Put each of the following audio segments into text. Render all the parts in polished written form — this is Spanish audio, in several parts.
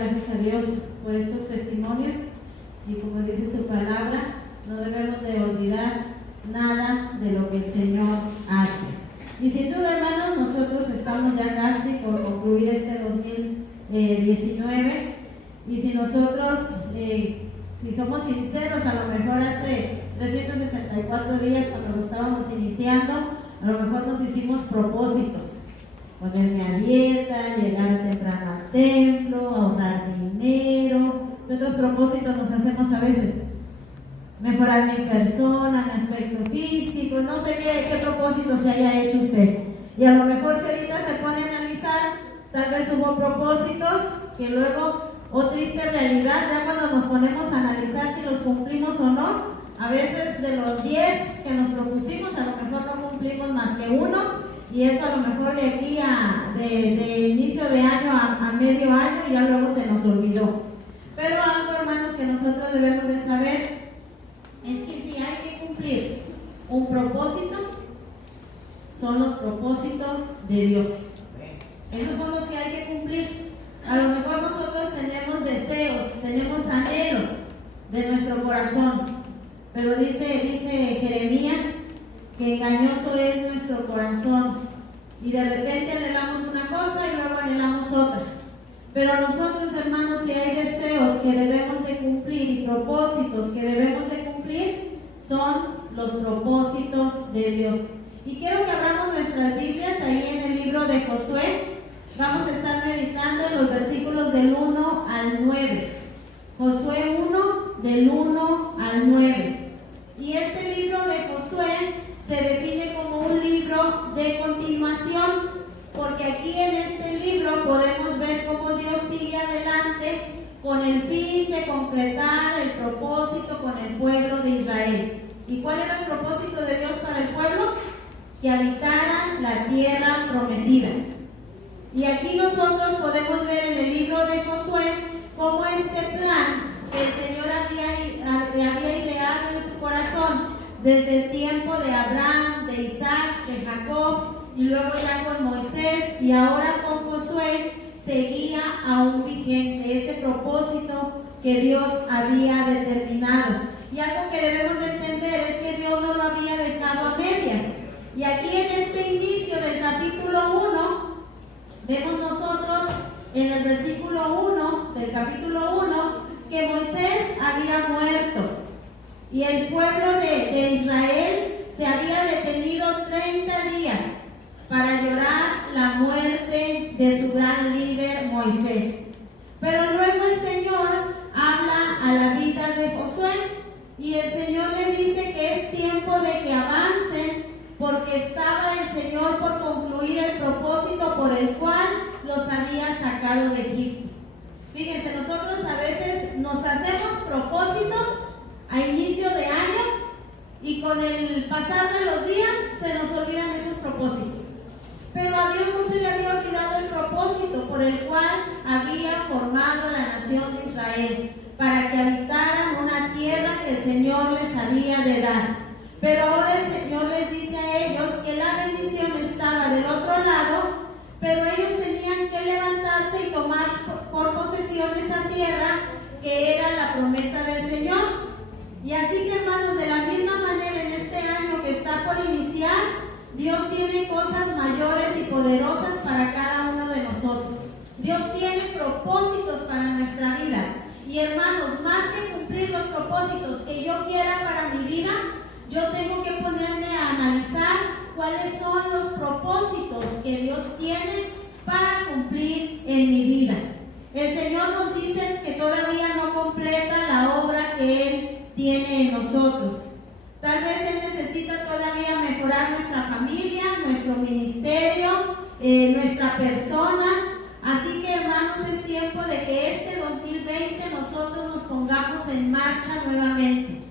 gracias a Dios por estos testimonios y como dice su palabra, no debemos de olvidar nada de lo que el Señor hace. Y sin duda, hermanos, nosotros estamos ya casi por concluir este 2019 y si nosotros, si somos sinceros, a lo mejor hace 364 días cuando lo estábamos iniciando, a lo mejor nos hicimos propósitos. Ponerme a dieta, llegar temprano al templo, ahorrar dinero. ¿Qué otros propósitos nos hacemos a veces? Mejorar mi persona, mi aspecto físico, no sé qué propósito se haya hecho usted. Y a lo mejor si ahorita se pone a analizar, tal vez hubo propósitos que luego, triste realidad, ya cuando nos ponemos a analizar si los cumplimos o no, a veces de los 10 que nos propusimos, a lo mejor no cumplimos más que uno. Y eso a lo mejor de aquí de inicio de año a medio año y ya luego se nos olvidó. Pero algo, hermanos, que nosotros debemos de saber es que si hay que cumplir un propósito, son los propósitos de Dios. Esos son los que hay que cumplir. A lo mejor nosotros tenemos deseos, tenemos anhelo de nuestro corazón, pero dice Jeremías que engañoso es nuestro corazón y de repente anhelamos una cosa y luego anhelamos otra. Pero nosotros, hermanos, si hay deseos que debemos de cumplir y propósitos que debemos de cumplir, son los propósitos de Dios. Y quiero que abramos nuestras Biblias ahí en el libro de Josué. Vamos a estar meditando en los versículos del 1 al 9. Josué 1, del 1 al 9. Y este libro de Josué se define como un libro de continuación, porque aquí en este libro podemos ver cómo Dios sigue adelante con el fin de concretar el propósito con el pueblo de Israel. ¿Y cuál era el propósito de Dios para el pueblo? Que habitaran la tierra prometida. Y aquí nosotros podemos ver en el libro de Josué cómo este plan que el Señor había ideado en su corazón desde el tiempo de Abraham, de Isaac, de Jacob, y luego ya con Moisés y ahora con Josué, seguía aún vigente ese propósito que Dios había determinado. Y algo que debemos de entender es que Dios no lo había dejado a medias. Y aquí en este inicio del capítulo 1, vemos nosotros en el versículo 1 del capítulo 1 que Moisés había muerto. Y el pueblo de Israel se había detenido 30 días para llorar la muerte de su gran líder Moisés. Pero luego el Señor habla a la vida de Josué y el Señor le dice que es tiempo de que avancen porque estaba el Señor por concluir el propósito por el cual los había sacado de Egipto. Fíjense, nosotros a veces nos hacemos propósitos a inicio de año y con el pasar de los días se nos olvidan esos propósitos. Pero a Dios no se le había olvidado el propósito por el cual había formado la nación de Israel, para que habitaran una tierra que el Señor les había de dar. Pero ahora el Señor les dice a ellos que la bendición estaba del otro lado, pero ellos tenían que levantarse y tomar por posesión esa tierra que era la promesa del Señor. Y así que, hermanos, de la misma manera en este año que está por iniciar, Dios tiene cosas mayores y poderosas para cada uno de nosotros. Dios tiene propósitos para nuestra vida. Y hermanos, más que cumplir los propósitos que yo quiera para mi vida, yo tengo que ponerme a analizar cuáles son los propósitos que Dios tiene para cumplir en mi vida. El Señor nos dice que todavía no completa la obra que Él tiene en nosotros. Tal vez Él necesita todavía mejorar nuestra familia, nuestro ministerio, nuestra persona. Así que, hermanos, es tiempo de que este 2020 nosotros nos pongamos en marcha nuevamente.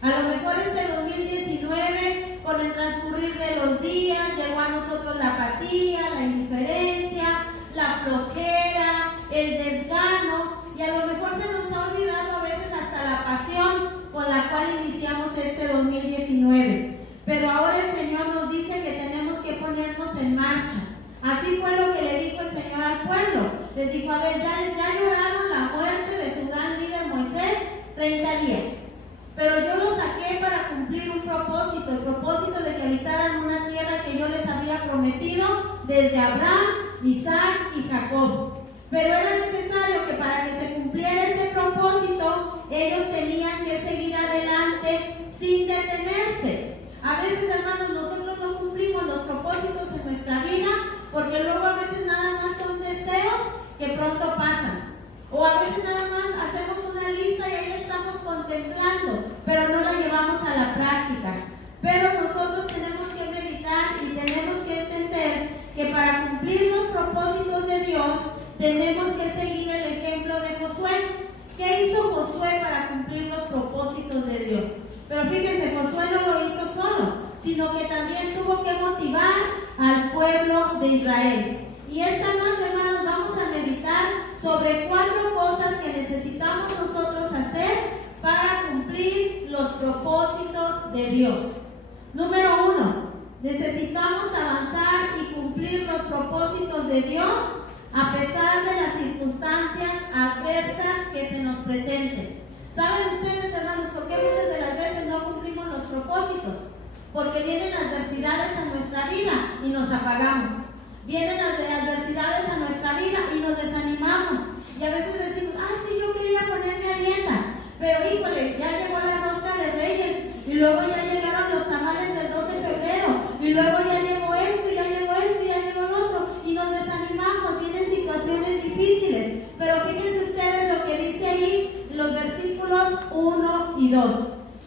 A lo mejor este 2019, con el transcurrir de los días, llegó a nosotros la apatía, la indiferencia, la flojera, el desgano, y a lo mejor se nos ha olvidado a veces hasta la pasión con la cual iniciamos este 2019. Pero ahora el Señor nos dice que tenemos que ponernos en marcha. Así fue lo que le dijo el Señor al pueblo. Les dijo, a ver, ya lloraron la 30 días. Pero yo los saqué para cumplir un propósito, el propósito de que habitaran una tierra que yo les había prometido desde Abraham, Isaac y Jacob. Pero era necesario que para que se cumpliera ese propósito, ellos tenían que seguir adelante sin detenerse. A veces, hermanos, nosotros no cumplimos los propósitos en nuestra vida porque luego a veces nada más son deseos que pronto pasan. O a veces nada más hacemos una lista y ahí la estamos contemplando, pero no la llevamos a la práctica. Pero nosotros tenemos que meditar y tenemos que entender que para cumplir los propósitos de Dios, tenemos que seguir el ejemplo de Josué. ¿Qué hizo Josué para cumplir los propósitos de Dios? Pero fíjense, Josué no lo hizo solo, sino que también tuvo que motivar al pueblo de Israel. Y esta noche, hermanos, vamos a meditar sobre 4 cosas que necesitamos nosotros hacer para cumplir los propósitos de Dios. Número 1, necesitamos avanzar y cumplir los propósitos de Dios a pesar de las circunstancias adversas que se nos presenten. ¿Saben ustedes, hermanos, por qué muchas de las veces no cumplimos los propósitos? Porque vienen adversidades a nuestra vida y nos apagamos. Vienen adversidades a nuestra vida y nos desanimamos. Y a veces decimos, sí, yo quería ponerme a dieta, pero híjole, ya llegó la rosca de Reyes, y luego ya llegaron los tamales del 2 de febrero, y luego ya llegó esto, ya llegó esto, ya llegó lo otro, y nos desanimamos. Vienen situaciones difíciles. Pero fíjense ustedes lo que dice ahí, los versículos 1 y 2.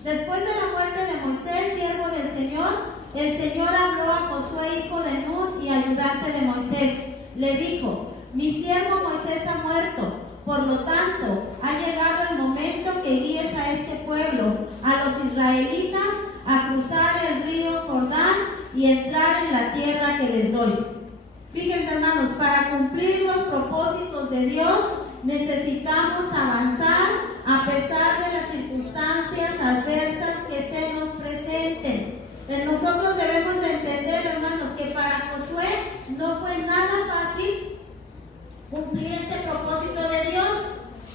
Después de la muerte de Moisés, siervo del Señor, el Señor habló a Josué, hijo de Nun y ayudante de Moisés. Le dijo: mi siervo Moisés ha muerto, por lo tanto, ha llegado el momento que guíes a este pueblo, a los israelitas, a cruzar el río Jordán y entrar en la tierra que les doy. Fíjense, hermanos, para cumplir los propósitos de Dios, necesitamos avanzar a pesar de las circunstancias adversas que se nos presenten. Nosotros debemos de entender, hermanos, que para Josué no fue nada fácil cumplir este propósito de Dios.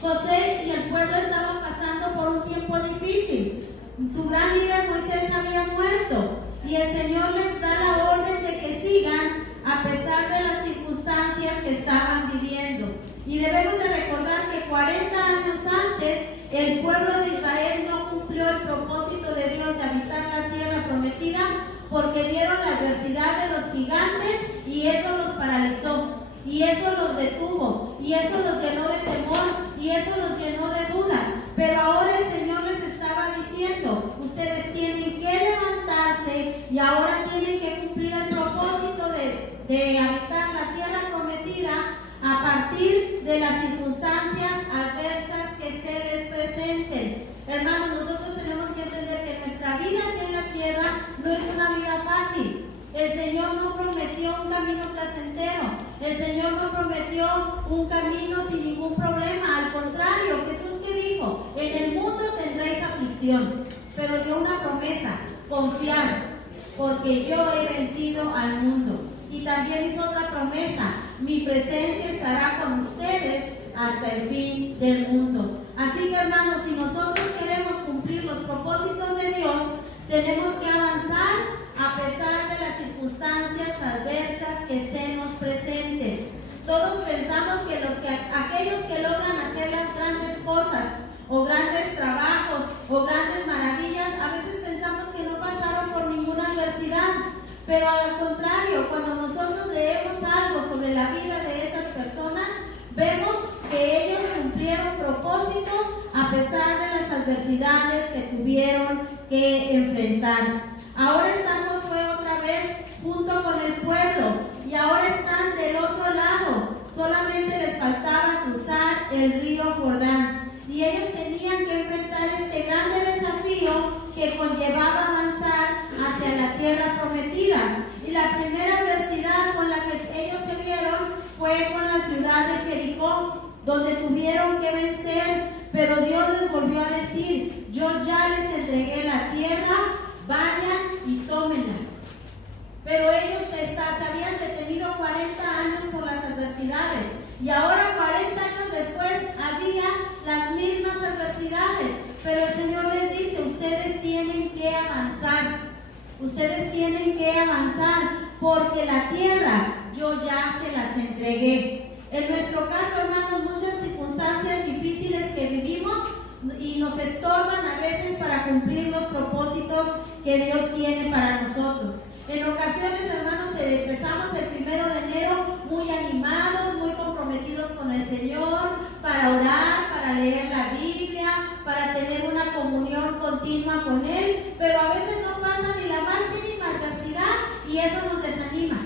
José y el pueblo estaban pasando por un tiempo difícil. Su gran líder Moisés había muerto y el Señor les da la orden de que sigan a pesar de las circunstancias que estaban viviendo. Y debemos de recordar que 40 años antes el pueblo de Israel no cumplió el propósito de Dios de habitar la tierra prometida porque vieron la adversidad de los gigantes y eso los paralizó, y eso los detuvo, y eso los llenó de temor, y eso los llenó de duda. Pero ahora el Señor les estaba diciendo: ustedes tienen que levantarse y ahora tienen que cumplir el propósito de habitar la tierra prometida a partir de las circunstancias adversas que se les presenten. Hermanos, nosotros tenemos que entender que nuestra vida aquí en la tierra no es una vida fácil. El Señor no prometió un camino placentero. El Señor no prometió un camino sin ningún problema. Al contrario, Jesús que dijo: en el mundo tendréis aflicción, pero dio una promesa: confiar, porque yo he vencido al mundo. Y también hizo otra promesa: mi presencia estará con ustedes hasta el fin del mundo. Así que, hermanos, si nosotros queremos cumplir los propósitos de Dios, tenemos que avanzar a pesar de las circunstancias adversas que se nos presenten. Todos pensamos que aquellos que logran hacer las grandes cosas, o grandes trabajos, o grandes maravillas, a veces pensamos que no pasaron por ninguna adversidad. Pero al contrario, cuando nosotros leemos algo sobre la vida de esas personas, vemos que ellos cumplieron propósitos a pesar de las adversidades que tuvieron que enfrentar. Ahora está Josué otra vez junto con el pueblo y ahora están del otro lado. Solamente les faltaba cruzar el río Jordán y ellos tenían que enfrentar este grande desafío que conllevaba avanzar hacia la tierra prometida. Y la primera adversidad con la que ellos se vieron fue con la ciudad de Jericó, donde tuvieron que vencer, pero Dios les volvió a decir: yo ya les entregué la tierra, vayan y tómenla. Pero ellos se habían detenido 40 años por las adversidades y ahora 40 años después había las mismas adversidades. Pero el Señor les dice, ustedes tienen que avanzar. Ustedes tienen que avanzar porque la tierra yo ya se las entregué. En nuestro caso, hermanos, muchas circunstancias difíciles que vivimos y nos estorban a veces para cumplir los propósitos que Dios tiene para nosotros. En ocasiones, hermanos, empezamos el 1 de enero muy animados, muy comprometidos con el Señor, para orar, para leer la Biblia, para tener una comunión continua con Él, pero a veces no pasa ni la más mínima adversidad y eso nos desanima.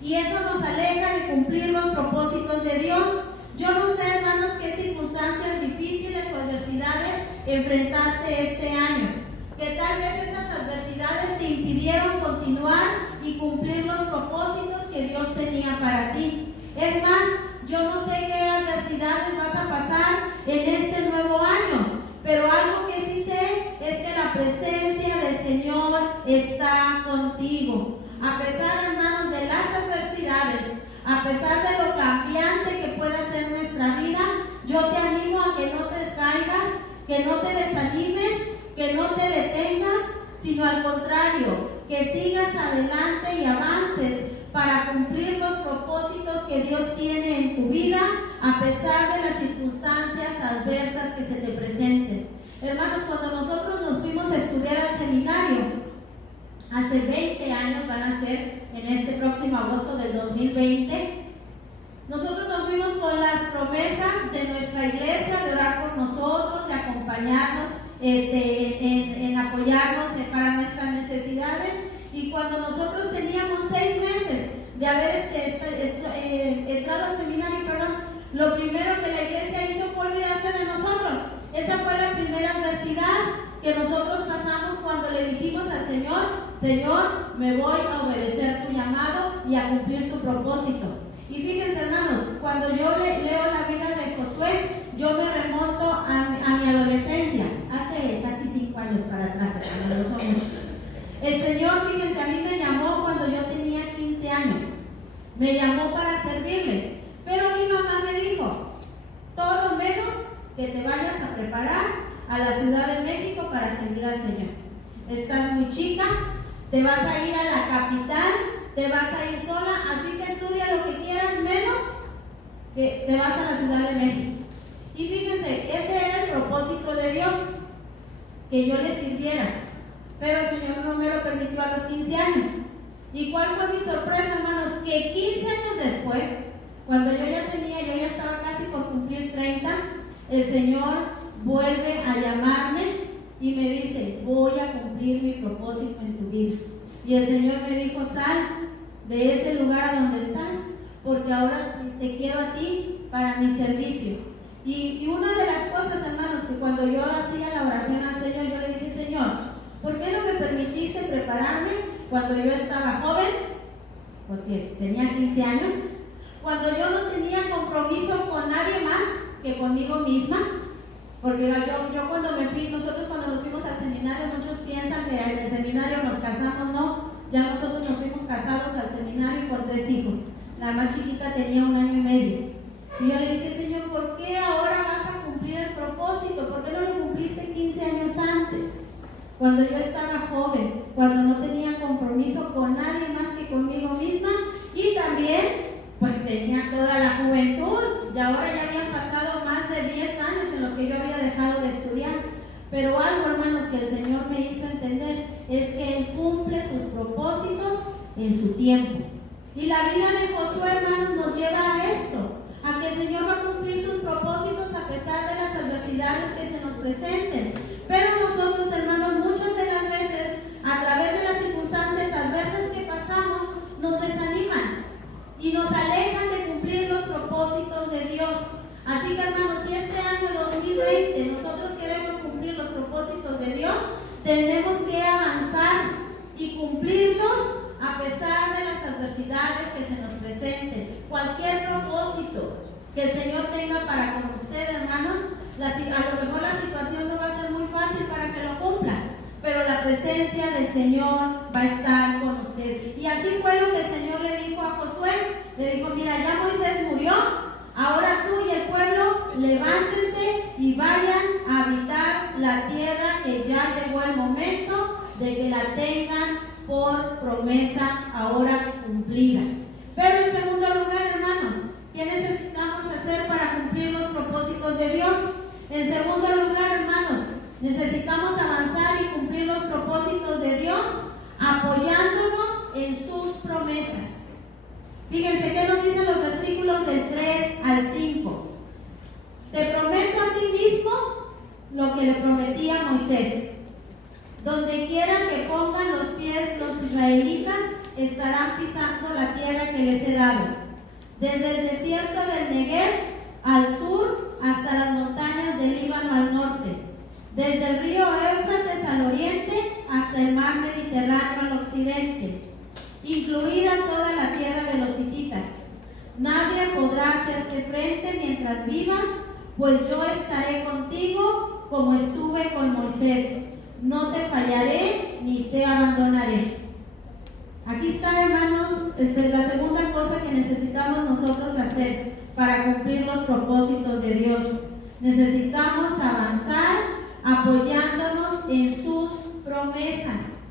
Y eso nos aleja de cumplir los propósitos de Dios. Yo no sé, hermanos, qué circunstancias difíciles o adversidades enfrentaste este año. Que tal vez esas adversidades te impidieron continuar y cumplir los propósitos que Dios tenía para ti. Es más, yo no sé qué adversidades vas a pasar en este nuevo año, pero algo que sí sé es que la presencia del Señor está contigo. A pesar, hermanos, de las adversidades, a pesar de lo cambiante que pueda ser nuestra vida, yo te animo a que no te caigas, que no te desanimes, que no te detengas, sino al contrario, que sigas adelante y avances para cumplir los propósitos que Dios tiene en tu vida, a pesar de las circunstancias adversas que se te presenten. Hermanos, cuando nosotros nos fuimos a estudiar al seminario, hace 20 años van a ser en este próximo agosto del 2020, nosotros nos fuimos con las promesas de nuestra iglesia de orar por nosotros, de acompañarnos, en apoyarnos para nuestras necesidades. Y cuando nosotros teníamos 6 meses de haber entrado al seminario, lo primero que la iglesia hizo fue olvidarse de nosotros. Esa fue la primera adversidad que nosotros pasamos cuando le dijimos al Señor: Señor, me voy a obedecer tu llamado y a cumplir tu propósito. Y fíjense, hermanos, cuando yo leo la vida de Josué, yo me remonto a mi adolescencia, hace casi 5 años para atrás, hermanos, no son muchos. El Señor, fíjense, a mí me llamó cuando yo tenía 15 años, me llamó para servirle, pero mi mamá me dijo: todo menos que te vayas a preparar a la Ciudad de México para servir al Señor. Estás muy chica, te vas a ir a la capital, te vas a ir sola, así que estudia lo que quieras, menos que te vas a la Ciudad de México. Y fíjense, ese era el propósito de Dios, que yo le sirviera, pero el Señor no me lo permitió a los 15 años. ¿Y cuál fue mi sorpresa, hermanos? Que 15 años después, cuando yo ya estaba casi por cumplir 30, el Señor vuelve a llamarme y me dice: voy a cumplir mi propósito en tu vida. Y el Señor me dijo: sal de ese lugar donde estás, porque ahora te quiero a ti para mi servicio. Y una de las cosas, hermanos, que cuando yo hacía la oración al Señor, yo le dije: Señor, ¿por qué no me permitiste prepararme cuando yo estaba joven? Porque tenía 15 años, cuando yo no tenía compromiso con nadie más que conmigo misma. Porque yo cuando nosotros cuando nos fuimos al seminario, muchos piensan que en el seminario nos casamos. No, ya nosotros nos fuimos casados al seminario y con 3 hijos. La más chiquita tenía 1 año y medio. Y yo le dije: Señor, ¿por qué ahora vas a cumplir el propósito? ¿Por qué no lo cumpliste 15 años antes? Cuando yo estaba joven, cuando no tenía compromiso con nadie más que conmigo misma, y también pues tenía toda la juventud, y ahora ya habían pasado más de 10 años en los que yo había dejado de estudiar. Pero algo, hermanos, que el Señor me hizo entender es que Él cumple sus propósitos en su tiempo. Y la vida de Josué, hermanos, nos lleva a esto, a que el Señor va a cumplir sus propósitos a pesar de las adversidades que se nos presenten. Pero nosotros, hermanos, muchas de las veces, a través de las circunstancias adversas que pasamos, nos desaniman y nos alejan de cumplir los propósitos de Dios. Así que, hermanos, si este año 2020 nosotros queremos cumplir los propósitos de Dios, tenemos que avanzar y cumplirlos a pesar de las adversidades que se nos presenten. Cualquier propósito que el Señor tenga para con usted, hermanos, a lo mejor la situación no va a ser muy fácil para que lo cumpla, pero la presencia del Señor va a estar con usted. Y así fue lo que el Señor le dijo a Josué. Le dijo: mira, ya Moisés murió, ahora tú y el pueblo levántense y vayan a habitar la tierra de que la tengan por promesa ahora cumplida. Pero en segundo lugar, hermanos, ¿qué necesitamos hacer para cumplir los propósitos de Dios? En segundo lugar, hermanos, necesitamos avanzar y cumplir los propósitos de Dios apoyándonos en sus promesas. Fíjense qué nos dicen los versículos del 3 al 5. Te prometo a ti mismo lo que le prometí a Moisés. Donde quiera que pongan los pies los israelitas, estarán pisando la tierra que les he dado. Desde el desierto del Negev al sur hasta las montañas del Líbano al norte. Desde el río Éufrates al oriente hasta el mar Mediterráneo al occidente, incluida toda la tierra de los hititas. Nadie podrá hacerte frente mientras vivas, pues yo estaré contigo como estuve con Moisés. No te fallaré ni te abandonaré. Aquí está, hermanos, la segunda cosa que necesitamos nosotros hacer para cumplir los propósitos de Dios. Necesitamos avanzar apoyándonos en sus promesas,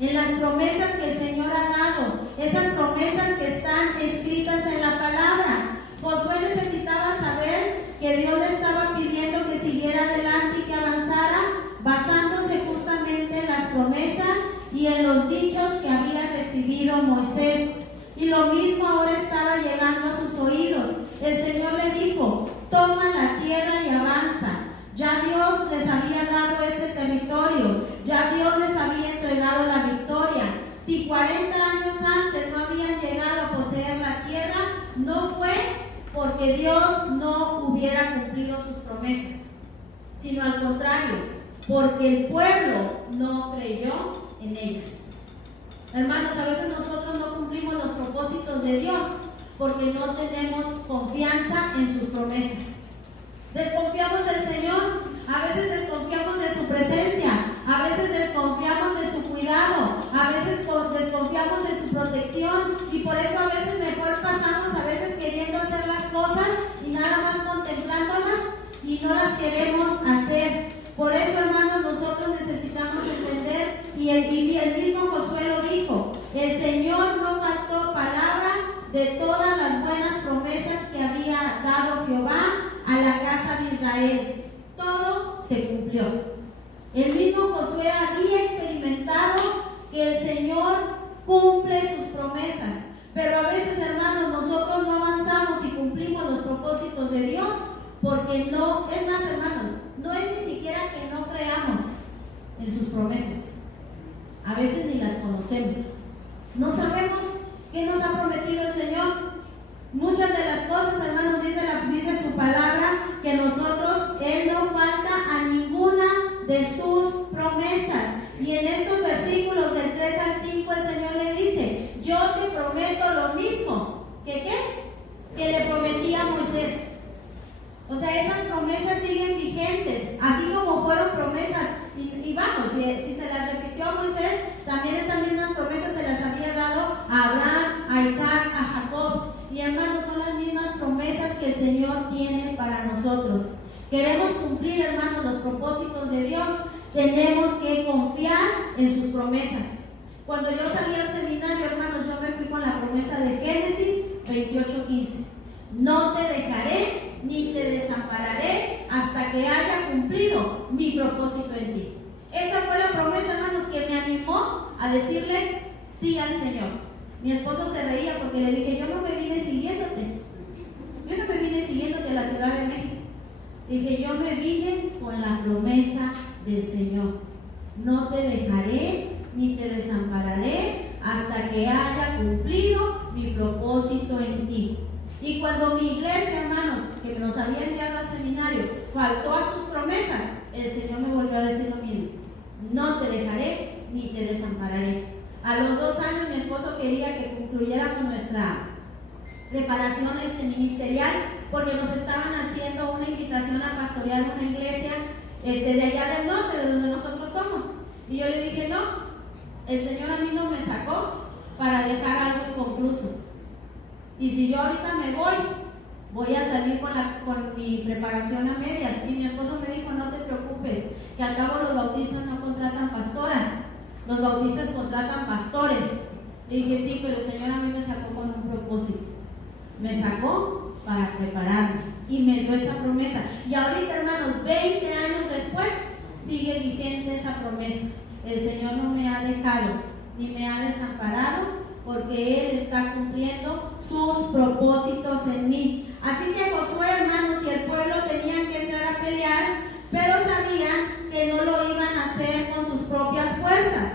en las promesas que el Señor ha dado, esas promesas que están escritas en la palabra. Josué necesitaba saber que Dios le estaba pidiendo que siguiera adelante y que avanzara, basándose justamente en las promesas y en los dichos que había recibido Moisés. Y lo mismo ahora estaba llegando a sus oídos. El Señor le dijo: toma la tierra y avanza. Ya Dios les había dado ese territorio, ya Dios les había entregado la victoria. Si 40 años antes no habían llegado a poseer la tierra, no fue porque Dios no hubiera cumplido sus promesas, sino al contrario, porque el pueblo no creyó en ellas. Hermanos, a veces nosotros no cumplimos los propósitos de Dios porque no tenemos confianza en sus promesas. Desconfiamos del Señor, a veces desconfiamos de su presencia, a veces desconfiamos de su cuidado, a veces desconfiamos de su protección, y por eso a veces mejor pasamos a veces queriendo hacer las cosas y nada más contemplándolas y no las queremos hacer. Por eso, hermanos, nosotros necesitamos entender, y el mismo Josué lo dijo: el Señor no faltó palabra de todas las buenas promesas que había dado Jehová a la casa de Israel. Todo se cumplió. El mismo Josué había experimentado que el Señor cumple sus promesas. Pero a veces, hermanos, nosotros no avanzamos y cumplimos los propósitos de Dios porque no, es más, hermanos, no es ni siquiera que no creamos en sus promesas. A veces ni las conocemos. No sabemos qué nos ha prometido el Señor. Muchas de las cosas, hermanos, dice su palabra que nosotros, Él no falta a ninguna de sus promesas. Y en estos versículos del 3 al 5 el Señor le dice: yo te prometo lo mismo que le prometí a Moisés. O sea, esas promesas siguen vigentes, así como fueron promesas. Y vamos, si se las repitió a Moisés, también esas mismas promesas se las había dado a Abraham, a Isaac, a Jacob. Y hermanos, son las mismas promesas que el Señor tiene para nosotros. Queremos cumplir, hermanos, los propósitos de Dios, tenemos que confiar en sus promesas. Cuando yo salí al seminario, hermanos, yo me fui con la promesa de Génesis 28:15. No te dejaré ni te desampararé hasta que haya cumplido mi propósito en ti. Esa fue la promesa, hermanos, que me animó a decirle sí al Señor. Mi esposo se reía porque le dije: yo no me vine siguiéndote. Yo no me vine siguiéndote a la Ciudad de México. Dije: yo me vine con la promesa del Señor. No te dejaré ni te desampararé hasta que haya cumplido mi propósito en ti. Y cuando mi iglesia, hermanos, que nos había enviado al seminario, faltó a sus promesas, el Señor me volvió a decir lo mismo: no te dejaré ni te desampararé. A los 2 años mi esposo quería que concluyéramos nuestra preparación ministerial, porque nos estaban haciendo una invitación a pastorear una iglesia de allá del norte, de donde nosotros somos. Y yo le dije: no, el Señor a mí no me sacó para dejar algo inconcluso. Y si yo ahorita me voy a salir con mi preparación a medias. Y mi esposo me dijo: no te preocupes, que al cabo los bautistas no contratan pastoras. Los bautistas contratan pastores. Le dije, sí, pero el Señor a mí me sacó con un propósito. Me sacó para prepararme y me dio esa promesa. Y ahorita, hermanos, 20 años después, sigue vigente esa promesa. El Señor no me ha dejado ni me ha desamparado, porque Él está cumpliendo sus propósitos en mí. Así que Josué, hermanos, y el pueblo tenían que entrar a pelear, pero sabían que no lo iban a hacer con sus propias fuerzas,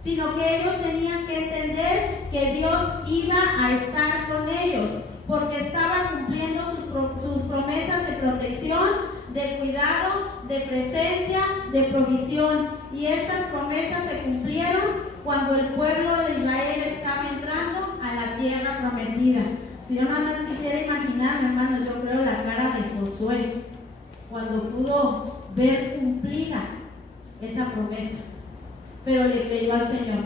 sino que ellos tenían que entender que Dios iba a estar con ellos, porque estaba cumpliendo sus promesas de protección, de cuidado, de presencia, de provisión. Y estas promesas se cumplieron cuando el pueblo de Israel estaba entrando a la tierra prometida. Si yo nada más quisiera imaginar, hermano, yo creo la cara de Josué cuando pudo ver cumplida esa promesa. Pero le creyó al Señor.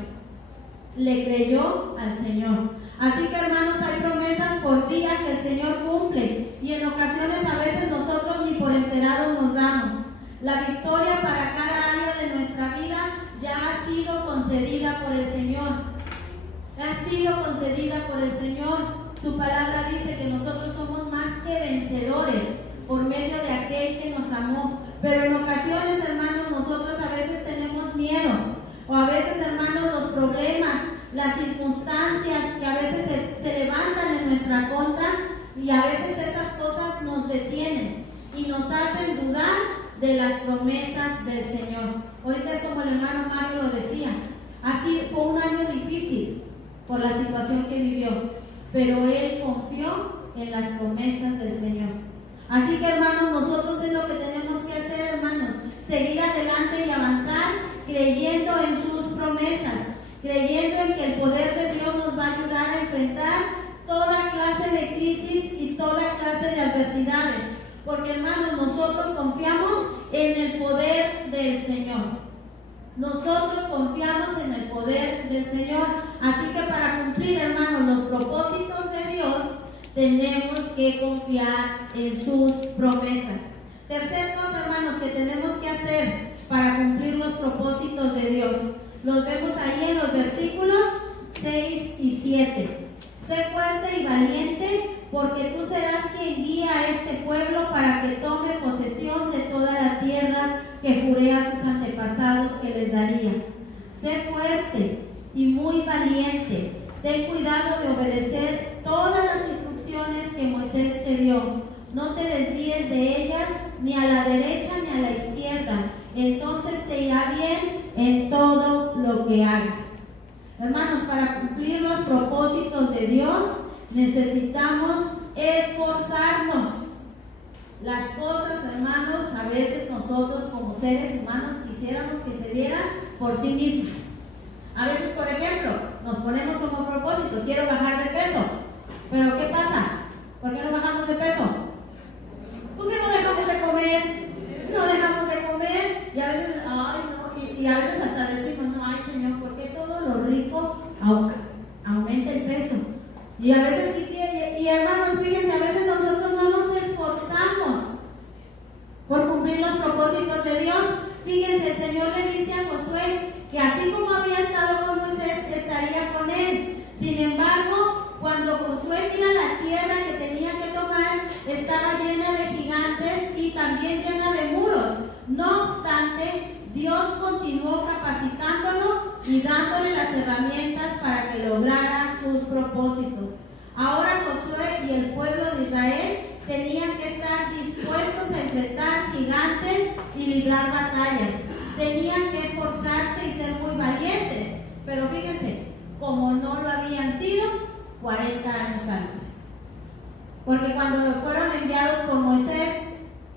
Le creyó al Señor. Así que, hermanos, hay promesas por día que el Señor cumple, y en ocasiones a veces nosotros ni por enterados nos damos. La victoria para cada área de nuestra vida ya ha sido concedida por el Señor. Ha sido concedida por el Señor. Su palabra dice que nosotros somos más que vencedores por medio de aquel que nos amó. Pero en ocasiones, hermanos, nosotros a veces tenemos miedo, o a veces, hermanos, los problemas, las circunstancias que a veces se levantan en nuestra contra, y a veces esas cosas nos detienen y nos hacen dudar de las promesas del Señor. Ahorita es como el hermano Mario lo decía, así fue un año difícil por la situación que vivió, pero él confió en las promesas del Señor. Así que, hermanos, nosotros es lo que tenemos que hacer, hermanos, seguir adelante y avanzar creyendo en sus promesas, creyendo en que el poder de Dios nos va a ayudar a enfrentar toda clase de crisis y toda clase de adversidades, porque, hermanos, nosotros confiamos en el poder del Señor. Nosotros confiamos en el poder del Señor. Así que para cumplir, hermanos, los propósitos de Dios, tenemos que confiar en sus promesas. Tercer cosa, hermanos, que tenemos que hacer para cumplir los propósitos de Dios, los vemos ahí en los versículos 6 y 7. Sé fuerte y valiente, porque tú serás quien guía a este pueblo para que tome posesión de toda la tierra que juré a sus antepasados que les daría. Sé fuerte y muy valiente. Ten cuidado de obedecer todas las instrucciones que Moisés te dio. No te desvíes de ellas, ni a la derecha ni a la izquierda. Entonces te irá bien en todo lo que hagas. Hermanos, para cumplir los propósitos de Dios, necesitamos esforzarnos. Las cosas, hermanos, a veces nosotros como seres humanos quisiéramos que se dieran por sí mismas. A veces, por ejemplo, nos ponemos como propósito, quiero bajar de peso. Pero ¿qué pasa? ¿Por qué no bajamos de peso? ¿Por qué no dejamos de comer? No dejamos de comer, y a veces, ay no, y a veces hasta decimos, no, ay Señor, ¿por qué todo lo rico aumenta el peso? Y a veces quisiera, y hermanos, fíjense, a veces nosotros no nos esforzamos por cumplir los propósitos de Dios. Fíjense, el Señor le dice a Josué que así como había estado con Moisés, estaría con él. Sin embargo, cuando Josué mira la tierra que tenía que tomar, estaba llena de gigantes y también llena de muros. No obstante, Dios continuó capacitándolo y dándole las herramientas para que lograra sus propósitos. Ahora Josué y el pueblo de Israel tenían que estar dispuestos a enfrentar gigantes y librar batallas. Tenían que esforzarse y ser muy valientes. Pero fíjense, como no lo habían sido 40 años antes. Porque cuando fueron enviados por Moisés,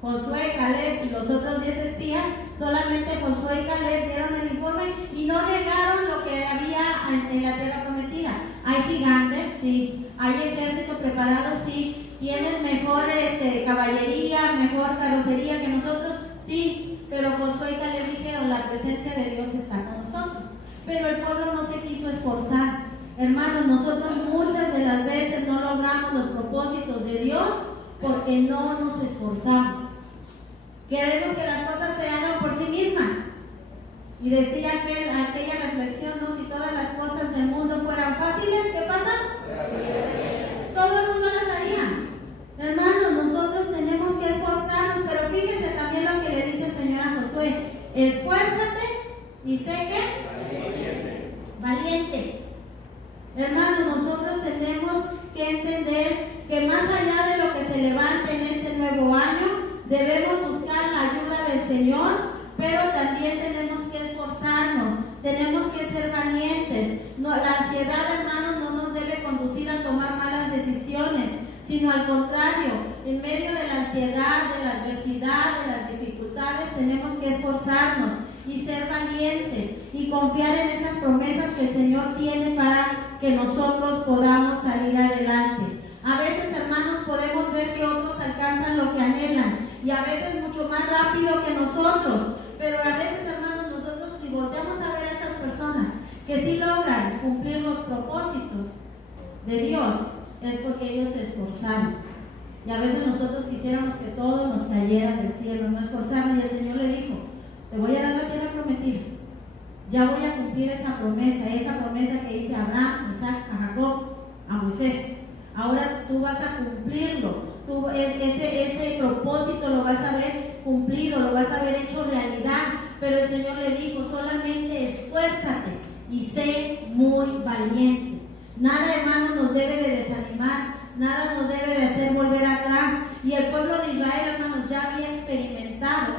Josué, Caleb y los otros 10 espías, solamente Josué y Caleb dieron el informe y no negaron lo que había en la tierra prometida. Hay gigantes, sí. Hay ejército preparado, sí. Tienen mejor caballería, mejor carrocería que nosotros, sí. Pero Josué y Caleb dijeron, la presencia de Dios está con nosotros. Pero el pueblo no se quiso esforzar. Hermanos, nosotros muchas de las veces no logramos los propósitos de Dios porque no nos esforzamos. Queremos que las cosas se hagan por sí mismas. Y decía aquella reflexión, ¿no? Si todas las cosas del mundo fueran fáciles, ¿qué pasa? Todo el mundo las haría. Hermanos, nosotros tenemos que esforzarnos, pero fíjense también lo que le dice el Señor a Josué: esfuérzate y sé que valiente. Hermanos, nosotros tenemos que entender que más allá de lo que se levante en este nuevo año, debemos buscar la ayuda del Señor, pero también tenemos que esforzarnos, tenemos que ser valientes. No, la ansiedad, hermanos, no nos debe conducir a tomar malas decisiones, sino al contrario, en medio de la ansiedad, de la adversidad, de las dificultades, tenemos que esforzarnos y ser valientes y confiar en esas promesas que el Señor tiene para que nosotros podamos salir adelante. A veces, hermanos, podemos ver que otros alcanzan lo que anhelan y a veces mucho más rápido que nosotros, pero a veces, hermanos, nosotros si volteamos a ver a esas personas que sí logran cumplir los propósitos de Dios, es porque ellos se esforzaron. Y a veces nosotros quisiéramos que todo nos cayera del cielo, no esforzarnos, y el Señor le dijo: te voy a dar la tierra prometida, ya voy a cumplir esa promesa que hice a Abraham, a Isaac, a Jacob, a Moisés. Ahora tú vas a cumplirlo, ese propósito lo vas a ver cumplido, lo vas a ver hecho realidad. Pero el Señor le dijo: solamente esfuérzate y sé muy valiente. Nada, hermano, nos debe de desanimar, nada nos debe de hacer volver atrás. Y el pueblo de Israel, hermanos, ya había experimentado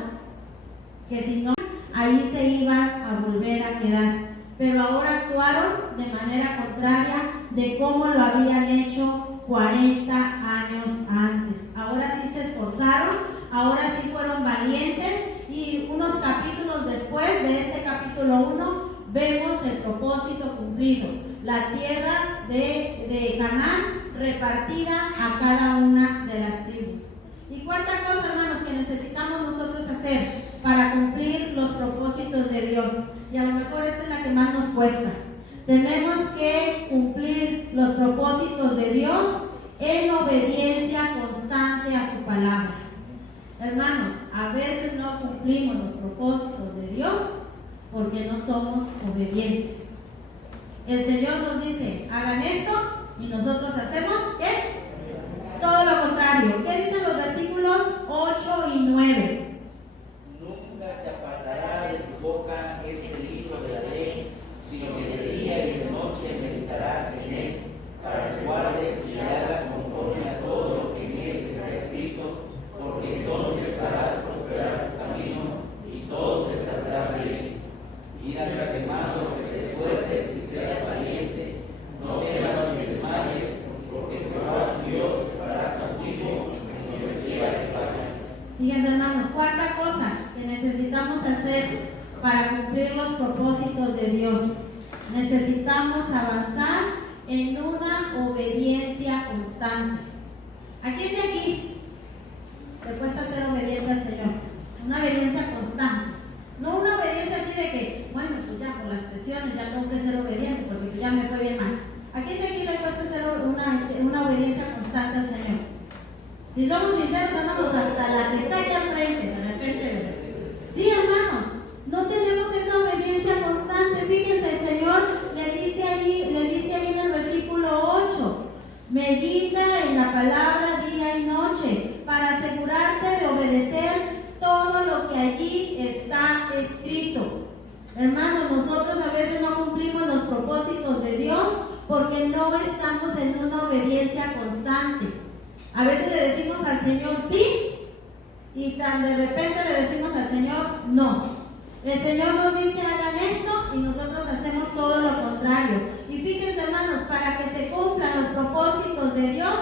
que si no, ahí se iban a volver a quedar. Pero ahora actuaron de manera contraria de cómo lo habían hecho 40 años antes. Ahora sí se esforzaron, ahora sí fueron valientes, y unos capítulos después de este capítulo 1 vemos el propósito cumplido: la tierra de Canaán repartida a cada una de las tribus. Y cuarta cosa, hermanos, que necesitamos nosotros hacer para cumplir los propósitos de Dios, y a lo mejor esta es la que más nos cuesta: tenemos que cumplir los propósitos de Dios en obediencia constante a su palabra. Hermanos, a veces no cumplimos los propósitos de Dios porque no somos obedientes. El Señor nos dice: hagan esto, y nosotros hacemos ¿qué? Todo lo contrario. ¿Qué dicen los versículos 8 y 9? Nunca se apartará de tu boca este libro de la ley, sino que de día y de noche meditarás en él, para que guardes y hagas conforme a todo lo que en él está escrito, porque entonces harás prosperar tu camino y todo te saldrá bien. Mira que te mando que te esfuerces y seas valiente, no temas ni desmayes, porque Jehová tu Dios estará contigo en donde quiera que vayas. Fíjense, hermanos, cuarta cosa que necesitamos hacer para cumplir los propósitos de Dios: necesitamos avanzar en una obediencia constante. ¿A quién de aquí le cuesta ser obediente al Señor? Una obediencia constante, no una obediencia así de que, bueno, pues ya por las presiones ya tengo que ser obediente porque ya me fue bien mal. ¿A quién de aquí le cuesta hacer una obediencia constante al Señor? Si somos sinceros, hermanos, hasta la que está aquí al frente, de repente, sí, hermanos, no tenemos esa obediencia constante. Fíjense, el Señor le dice ahí en el versículo 8: medita en la palabra día y noche, para asegurarte de obedecer todo lo que allí está escrito. Hermanos, nosotros a veces no cumplimos los propósitos de Dios porque no estamos en una obediencia constante. A veces le decimos al Señor sí, y tan de repente le decimos al Señor no. El Señor nos dice: hagan esto, y nosotros hacemos todo lo contrario. Y fíjense, hermanos, para que se cumplan los propósitos de Dios,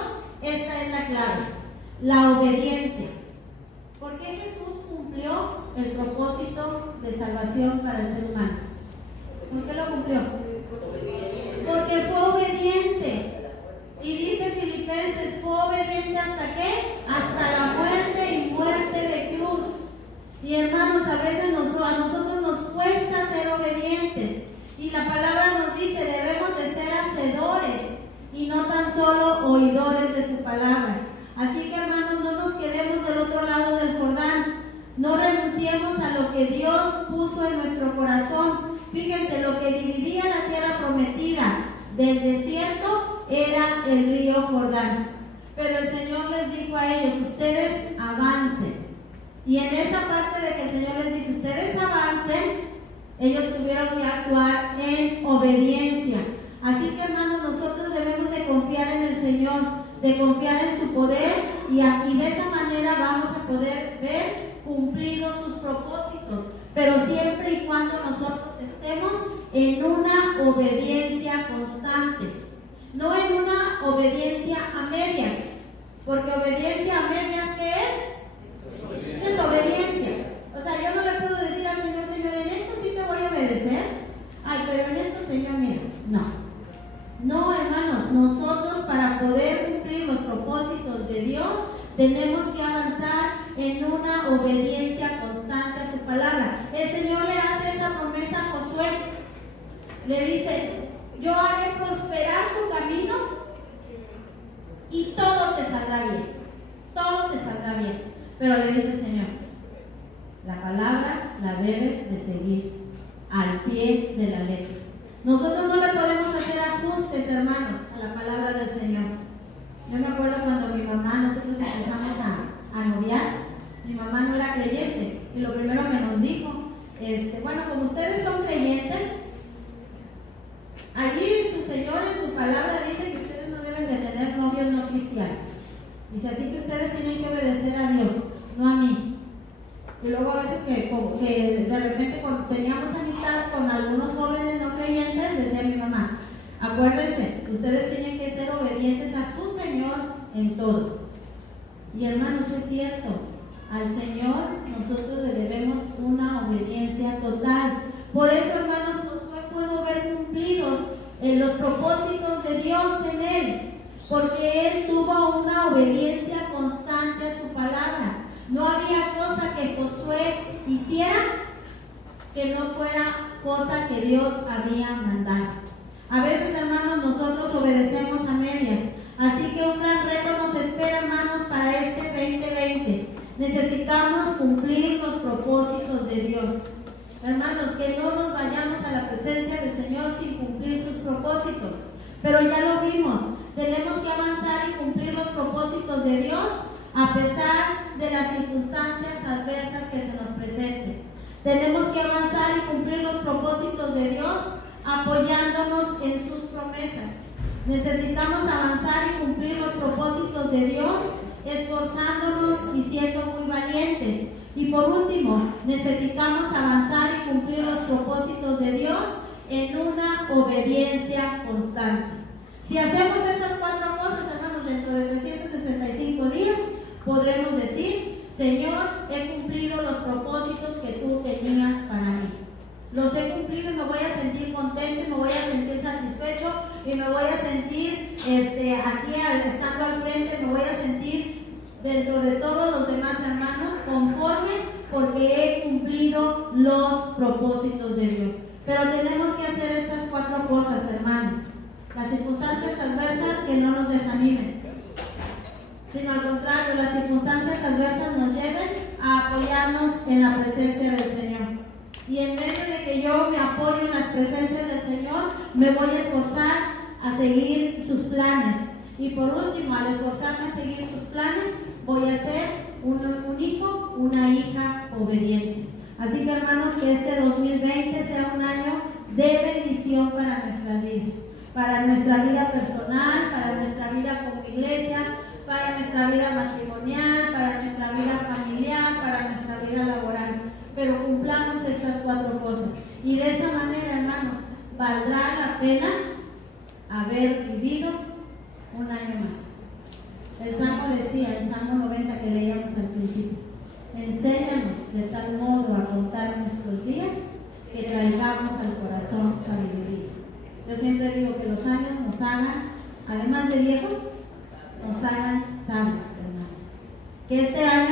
esta es la clave: la obediencia. ¿Por qué Jesús cumplió el propósito de salvación para el ser humano? ¿Por qué lo cumplió? Porque fue obediente. Y dice Filipenses: fue obediente ¿hasta qué? Hasta la muerte, y muerte de cruz. Y hermanos, a veces a nosotros nos cuesta ser obedientes, y la palabra nos dice: debemos de ser hacedores y no tan solo oidores de su palabra. Así que, hermanos, no nos quedemos del otro lado del Jordán, no renunciemos a lo que Dios puso en nuestro corazón. Fíjense, lo que dividía la tierra prometida del desierto era el río Jordán. Pero el Señor les dijo a ellos: ustedes avancen. Y en esa parte de que el Señor les dice: ustedes avancen, ellos tuvieron que actuar en obediencia. Así que, hermanos, nosotros debemos de confiar en el Señor, de confiar en su poder, y de esa manera vamos a poder ver cumplidos sus propósitos, pero siempre y cuando nosotros estemos en una obediencia constante, no en una obediencia a medias, porque obediencia a medias, ¿qué es? Desobediencia. O sea, yo no le puedo decir al Señor: Señor, en esto sí te voy a obedecer, ay, pero en esto, Señor, mira, no, hermanos, nosotros para poder cumplir los propósitos de Dios tenemos que avanzar en una obediencia constante a su palabra. El Señor le hace esa promesa a Josué, le dice: yo haré prosperar tu camino y todo te saldrá bien, todo te saldrá bien. Pero le dice el Señor: la palabra la debes de seguir al pie de la letra. Nosotros no le podemos hacer ajustes, hermanos, a la palabra del Señor. Yo me acuerdo cuando mi mamá, nosotros empezamos a noviar, mi mamá no era creyente, y lo primero que nos dijo, bueno, como ustedes son creyentes, allí su Señor en su palabra dice que ustedes no deben de tener novios no cristianos. Dice: así que ustedes tienen que obedecer a Dios, no a mí. Y luego a veces que de repente cuando teníamos amistad con algunos jóvenes no creyentes, decía mi mamá: acuérdense, ustedes tienen que ser obedientes a su Señor en todo. Y hermanos, es cierto, al Señor nosotros le debemos una obediencia total. Por eso, hermanos, Josué pudo ver cumplidos los propósitos de Dios en él, porque él tuvo una obediencia constante a su palabra. No había cosa que Josué hiciera que no fuera cosa que Dios había mandado. A veces, hermanos, nosotros obedecemos a medias. Así que un gran reto nos espera, hermanos, para este 2020. Necesitamos cumplir los propósitos de Dios. Hermanos, que no nos vayamos a la presencia del Señor sin cumplir sus propósitos. Pero ya lo vimos, tenemos que avanzar y cumplir los propósitos de Dios a pesar de las circunstancias adversas que se nos presenten. Tenemos que avanzar y cumplir los propósitos de Dios apoyándonos en sus promesas. Necesitamos avanzar y cumplir los propósitos de Dios esforzándonos y siendo muy valientes. Y por último, necesitamos avanzar y cumplir los propósitos de Dios en una obediencia constante. Si hacemos esas 4 cosas, hermanos, dentro de 365 días, podremos decir: Señor, he cumplido los propósitos que tú tenías para mí. Los he cumplido y me voy a sentir contento, y me voy a sentir satisfecho, y me voy a sentir aquí estando al frente, me voy a sentir dentro de todos los demás hermanos conforme, porque he cumplido los propósitos de Dios. Pero tenemos que hacer estas 4 cosas, hermanos. Las circunstancias adversas que no nos desanimen, sino al contrario, las circunstancias adversas nos lleven a apoyarnos en la presencia del Señor. Y en medio de que yo me apoyo en las presencias del Señor, me voy a esforzar a seguir sus planes. Y por último, al esforzarme a seguir sus planes, voy a ser un hijo, una hija obediente. Así que, hermanos, que este 2020 sea un año de bendición para nuestras vidas, para nuestra vida personal, para nuestra vida como iglesia, para nuestra vida matrimonial, para nuestra vida familiar, para nuestra vida laboral. Pero cumplamos estas 4 cosas. Y de esa manera, hermanos, valdrá la pena haber vivido un año más. El Salmo decía, el Salmo 90 que leíamos al principio: enséñanos de tal modo a contar nuestros días que traigamos al corazón sabiduría. Yo siempre digo que los años nos hagan, además de viejos, nos hagan sabios, hermanos. Que este año